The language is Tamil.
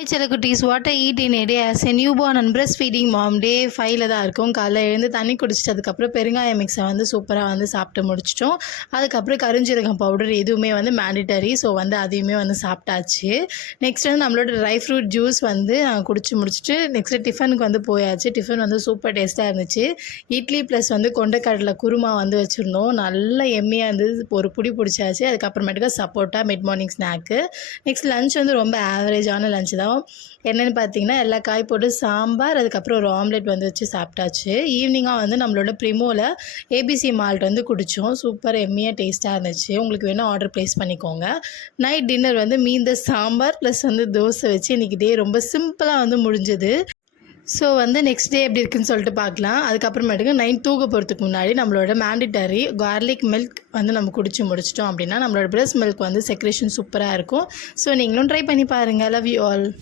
ஹாய் செல்லக்குட்டீஸ், what I eat in a day as a newborn and breastfeeding mom. Day 5ல் தான் இருக்கும். காலைல எழுந்து தண்ணி குடிச்சிட்டு அதுக்கப்புறம் பெருங்காய மிக்ஸை சூப்பராக சாப்பிட்டு முடிச்சிட்டோம். அதுக்கப்புறம் கருஞ்சீரகம் பவுடர் எதுவுமே மேண்டிட்டரி. ஸோ அதையுமே சாப்பிட்டாச்சு. நெக்ஸ்ட் நம்மளோட ட்ரை ஃப்ரூட் ஜூஸ் நாங்கள் குடிச்சு முடிச்சுட்டு நெக்ஸ்ட்டு டிஃபனுக்கு போயாச்சு. டிஃபன் சூப்பர் டேஸ்ட்டாக இருந்துச்சு. இட்லி ப்ளஸ் கொண்டைக்கடலை குருமா வச்சுருந்தோம். நல்ல எம்மியாக இருந்தது. ஒரு புடி பிடிச்சாச்சு. அதுக்கப்புறமேட்டுக்கு சப்போட்டா mid morning snack. Next lunch ரொம்ப ஆவரேஜான லஞ்ச் தான். என்னென்னு பார்த்தீங்கன்னா எல்லா காய் போட்டு சாம்பார், அதுக்கப்புறம் ஒரு ஆம்லெட் வச்சு சாப்பிட்டாச்சு. ஈவினிங்காக நம்மளோட ப்ரிமோவில் ஏபிசி மால்ட் குடித்தோம். சூப்பர் எம்மியாக டேஸ்ட்டாக இருந்துச்சு. உங்களுக்கு வேணால் ஆர்டர் ப்ளேஸ் பண்ணிக்கோங்க. நைட் டின்னர் மீந்த சாம்பார் ப்ளஸ் தோசை வச்சு இன்றைக்கி டே ரொம்ப சிம்பிளாக முடிஞ்சது. ஸோ நெக்ஸ்ட் டே எப்படி இருக்குன்னு சொல்லிட்டு பார்க்கலாம். அதுக்கப்புறமேட்டுக்கு நைட் தூக்க போகிறதுக்கு முன்னாடி நம்மளோட மேண்டிட்டரி கார்லிக் மில்க் நம்ம குடிச்சு முடிச்சிட்டோம் அப்படின்னா நம்மளோட பிரஸ்ட் மில்க் செக்ரேஷன் சூப்பராக இருக்கும். ஸோ நீங்களும் ட்ரை பண்ணி பாருங்கள். Love you all.